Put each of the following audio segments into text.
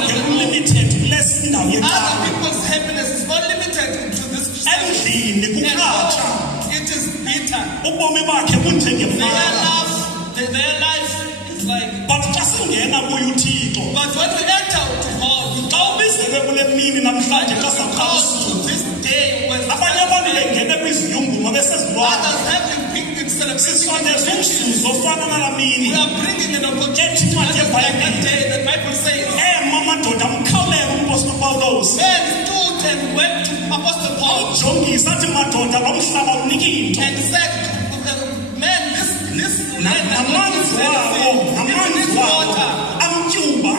wakhe unlimited kule ndawo Other yecawa. people's happiness is not limited to this Endlini And kuqatha. it is bitter. Ubomi bakhe bunjengemfana. Their life is like. But xa singena kuye uThixo. But when we enter to God, we Xa ubizelwe kule mini namhlanje xa come saqala to this day when abanye abantu bengene kwiziyunguma besezilwana. others have been picked in celebration. Sisondeza umzuzu ofana nalaa We mini. are bringing an opportunity Ethi incwadi just like that yeBhayibhile. day. The Bible says, Amadoda amkhawulele umpostoli Pawulos. men stood and went to Apostle Paul Jongisa athi madoda lomhlaba unika into. and said, men, this Namanzi wawo amtyuba.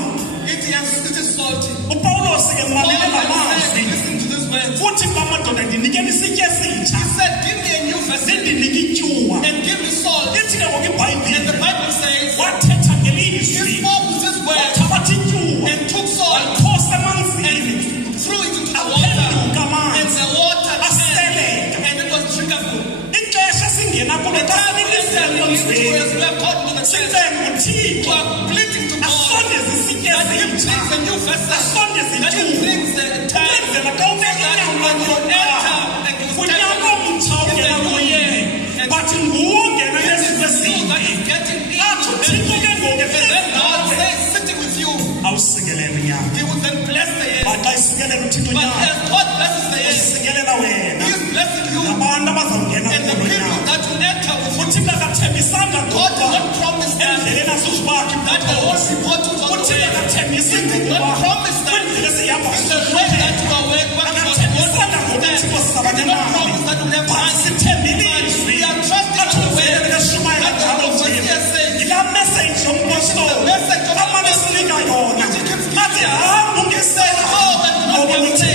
it is salty. uPawulos ke Paul mamele then ngamazwi. said, listen to this word. Uthi amadoda ndinikeni isitya esitsha. He said, give me a new vessel Zindinika ityuwa. and give me salt. Ithi ke ngoku And the iBhayibhile Bible says, wathetha he ngelizwi. spoke with this word Wathabatha ityuwa. and took salt Wayiphosa emanzini. and threw it into the Aphenduka water. And amanzi. the water Aseleka. and it was drinkable. Ixesha singena kulo xa sinilizela emzini. We have called to the church. Sicela uThixo We are pleading to God asondeze isitya that He esitsha. brings a new vessel. Asondeze That He ityuwa. brings the time. Ukwenzela xa ubeka That inyawo when you lakho enter and you kunyaka step omtsha in ungena the new kuye. year, But nguwo ongena it is ngezinto you that ezimbi. is getting in. Athi uThixo ke ngoku And then God efezile. says, sitting with you, Awusikelele unyaka. He will then bless the year. But xa isikelela uThixo But unyaka, as God blesses the year, usikelela wena. He is blessing you. Nabantu abazawungena And the kulo people nyaka. that will enter with you, uThixo akathembisanga God did ngokuba not promise them endleleni azuzibakho that the whole ibhokhozi. report was on the uThixo way. akathembisa He did ngokuba not promise them kwendlela esihamba in the way that you are working, what you are going akathembisanga to ngokuthi do. sizaba He did not nemali. promise that we'll have But money. sithembile But ilizwi. we are trusting Athi in the way uvele likashumayela that the njalo prophecy nje. has said. Yilaa message yomphostoli The message of the amane sinika yona. which he keeps giving Athi us. hamba ungesela Go and do not ngoba be uThixo